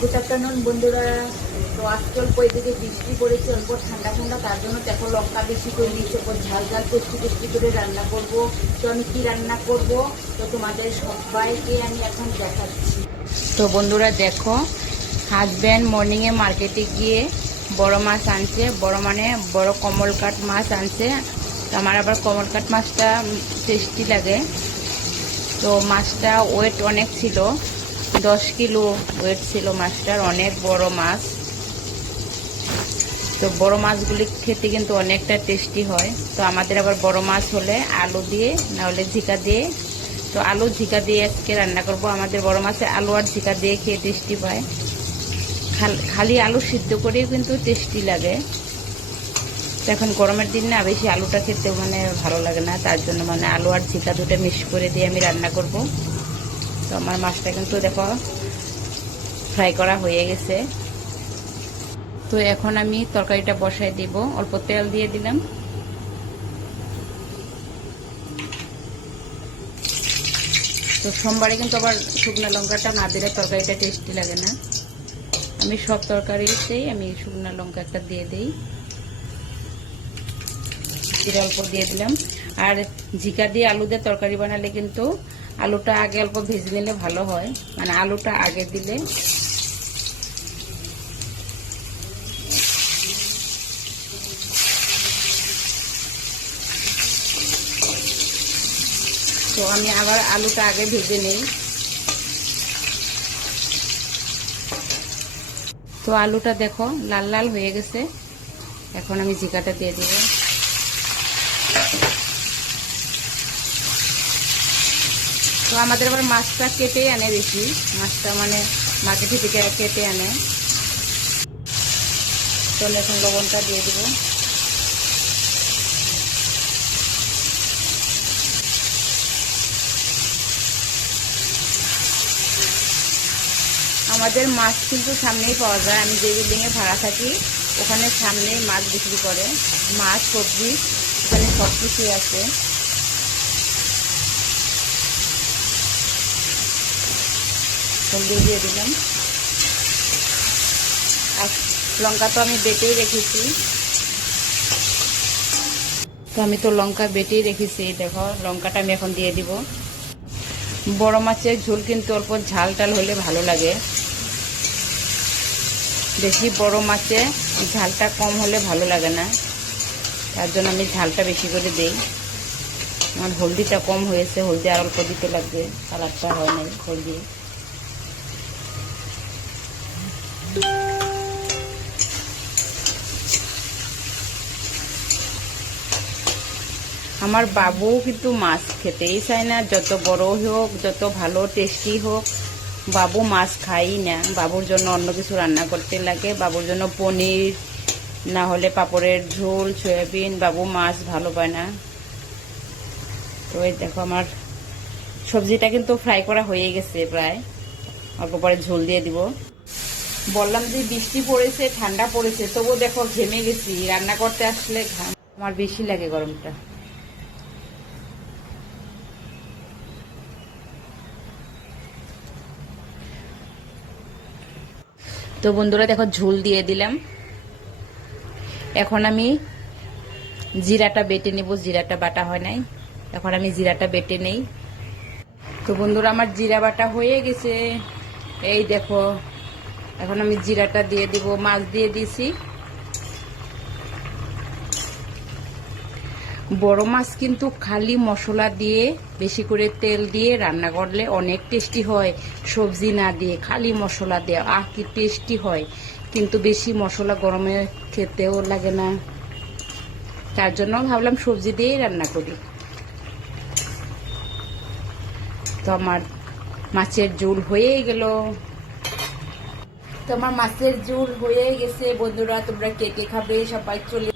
Good afternoon বন্ধুরা। তো আজকে অল্প এদিকে বৃষ্টি পড়েছে, অল্প ঠান্ডা ঠান্ডা, তার জন্য দেখো লঙ্কা বেশি করে দিয়েছি, অল্প ঝাল ঝাল টেস্টি টেস্টি করে রান্না করব। তো আমি কি রান্না করব তো তোমাদের সবাইকে আমি এখন দেখাচ্ছি। তো বন্ধুরা দেখো, হাজব্যান্ড মর্নিংয়ে মার্কেটে গিয়ে বড় মাছ আনছে, বড় মানে বড় কমলকাট মাছ আনছে। তো আমার আবার কমলকাট মাছটা টেস্টি লাগে। তো মাছটা ওয়েট অনেক ছিল, 10 কিলো ওয়েট ছিল মাছটার, অনেক বড় মাছ। তো বড় মাছগুলি খেতে কিন্তু অনেকটা টেস্টি হয়। তো আমাদের আবার বড় মাছ হলে আলু দিয়ে না হলে ঝিকা দিয়ে, তো আলু ঝিকা দিয়ে আজকে রান্না করব। আমাদের বড় মাছে আলু আর ঝিকা দিয়ে খেয়ে টেস্টি পায়, খালি আলু সিদ্ধ করেও কিন্তু টেস্টি লাগে। তো এখন গরমের দিন না, বেশি আলুটা খেতে মানে ভালো লাগে না, তার জন্য মানে আলু আর ঝিকা দুটো মিক্স করে দিয়ে আমি রান্না করব। তো আমার মাছটা কিন্তু দেখো ফ্রাই করা হয়ে গেছে। তো এখন আমি তরকারিটা বসাই দিব, অল্প তেল দিয়ে দিলাম। তো সোমবারে কিন্তু আবার শুকনো লঙ্কাটা না দিলে তরকারিটা টেস্টি লাগে না। আমি সব তরকারিতেই আমি শুকনো লঙ্কা একটা দিয়ে দিই, জিরা অল্প দিয়ে দিলাম। আর ঝিকা দিয়ে আলু দিয়ে তরকারি বানালে কিন্তু আলুটা আগে অল্প ভেজে নিলে ভালো হয়, মানে আলুটা আগে দিলে। তো আমি আবার আলুটা আগে ভেজে নেই। তো আলুটা দেখো লাল লাল হয়ে গেছে, এখন আমি ঝিকাটা দিয়ে দিব। তো আমাদের আবার মাছটা কেটে আনে বেশি, মাছটা মানে মার্কেট থেকে কেটে আনে। তো এখন লবণটা দিয়ে দিব। আমাদের মাছ কিন্তু সামনেই পাওয়া যায়, আমি যে বিল্ডিংয়ে ভাড়া থাকি ওখানে সামনেই মাছ বিক্রি করে, মাছ সবজি ওখানে সব কিছুই আছে। হলদি দিয়ে দিলাম, আর লঙ্কা তো আমি বেটেই রেখেছি। তো আমি তো লঙ্কা বেটেই রেখেছি, দেখো লঙ্কাটা আমি এখন দিয়ে দিব। বড় মাছের ঝোল কিন্তু অল্প ঝাল টাল হলে ভালো লাগে, বেশি বড় মাছে ঝালটা কম হলে ভালো লাগে না, তার জন্য আমি ঝালটা বেশি করে দিই। আমার হলদিটা কম হয়েছে, হলদি আর অল্প দিতে লাগবে, কালারটা হয় নাই হলদি। আমার বাবু কিন্তু মাছ খেতেই চায় না, যত বড় হোক যত ভালো টেস্টি হোক, বাবু মাছ খাই না। বাবুর জন্য অন্য কিছু রান্না করতে লাগে, বাবুর জন্য পনির না হলে পাপড়ের ঝোল, সয়াবিন। বাবু মাছ ভালো পায় না। তো এই দেখো আমার সবজিটা কিন্তু ফ্রাই করা হয়ে গেছে প্রায়, অল্প পরে ঝোল দিয়ে দিব। বললাম যে বৃষ্টি পড়েছে, ঠান্ডা পড়েছে, তবুও দেখো ঘেমে গেছি। রান্না করতে আসলে ঘাম আমার বেশি লাগে, গরমটা। তো বন্ধুরা দেখো ঝোল দিয়ে দিলাম। এখন আমি জিরাটা বেটে নেব, জিরাটা বাটা হয় নাই, এখন আমি জিরাটা বেটে নেই। তো বন্ধুরা আমার জিরা বাটা হয়ে গেছে, এই দেখো। এখন আমি জিরাটা দিয়ে দিব, মাছ দিয়ে দিছি। বড় মাছ কিন্তু খালি মশলা দিয়ে বেশি করে তেল দিয়ে রান্না করলে অনেক টেস্টি হয়, সবজি না দিয়ে খালি মশলা দিয়ে কি টেস্টি হয়। কিন্তু বেশি মশলা গরমে খেতেও লাগে না, তার জন্য ভাবলাম সবজি দিয়েই রান্না করি। তো আমার মাছের ঝোল হয়ে গেল। তো আমার মাছের ঝোল হয়ে গেছে বন্ধুরা, তোমরা কে কে খাবে সবাই চলে